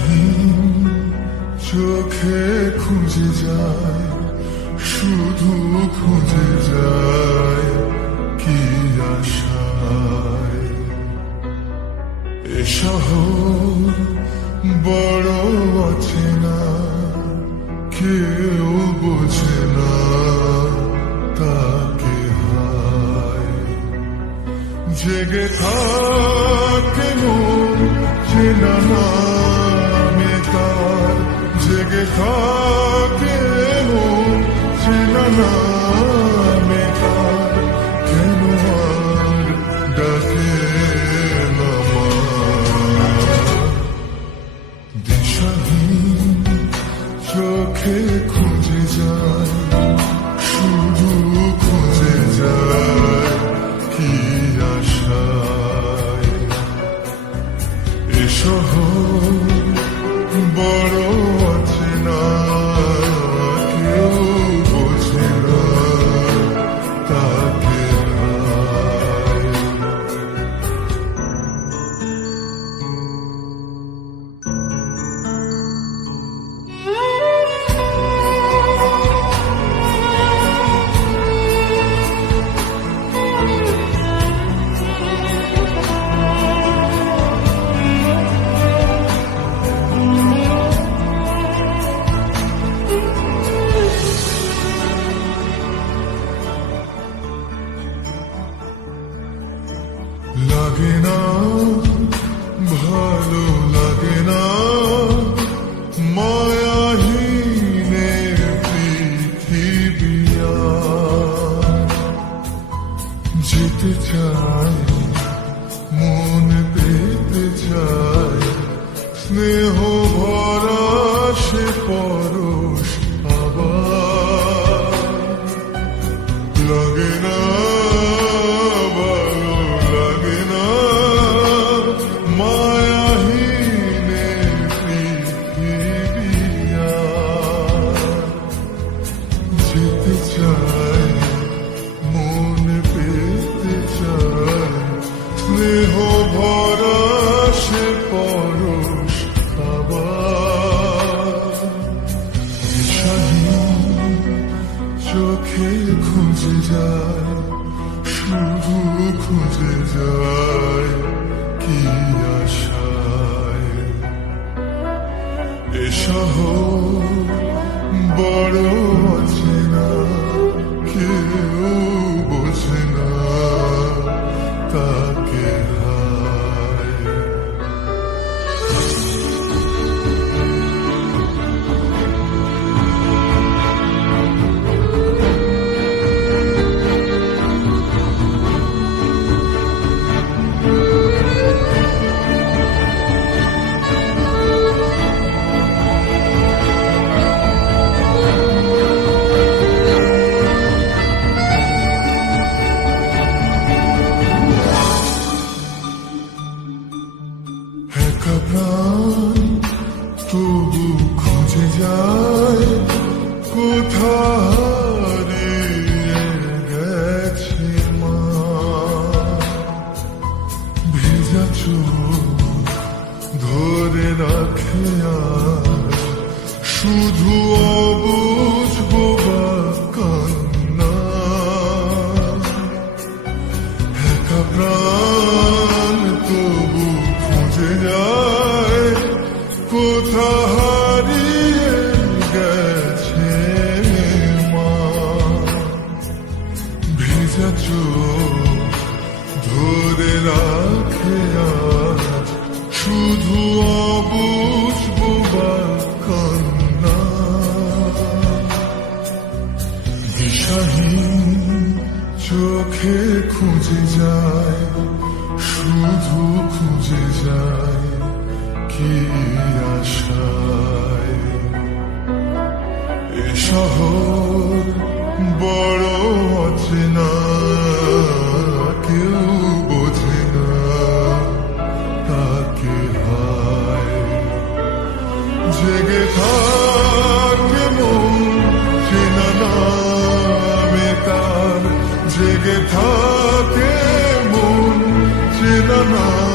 দিশাহীন চোখে খুঁজে যায়, শুধু খুঁজে যায় কি আশায়। এ শহর বড় অচেনা, কেউ বোঝে না তাকে হায়। জেগে থাকে মন চেনা নামে তার, জেগে থাকে মন চেনা নামে তার, কেন আর ডাকে না মা। দিশাহীন চোখে খুঁজে যায়, শুধু খুঁজে যায় কি আশায়। এ শহর বড় অচেনা, কেউ বোঝে না তাকে হায়। লাগে না ভালো লাগে না মায়াহীন পৃথিবী আর। যেতে চাই মন পেতে চাই, স্নেহ ভরা সে পরশ আবার। লাগে না যেতে চাই মন পেতে চাই, স্নেহ ভরা সে পরশ আবার। দিশাহীন চোখে খুঁজে যায়, শুধু খুঁজে যায় কি আশায়। এ শহর বড় অচেনা, কেউ বোঝে না তাকে হায়। একা প্রাণ তবু খুঁজে যায়, কোথায় গেছে মা। ভেজা চোখ ধরে রাখে আর, শুধু অবুঝ বোবা কান্না। একা প্রাণ তবু খুঁজে যায়, কোথা হারিয়ে গেছে মা। ভেজা চোখ ধরে রাখে আজ, শুধু অবুঝ বোবা কান্না। দিশাহীন চোখে খুঁজে যায়, শুধু খুঁজে যায় কি আশায়। এ শহর বড় অচেনা, কেউ বোঝে না তাকে হায়। জেগে থাকে মন চেনা নামে তার, জেগে থাকে মন চেনা নামে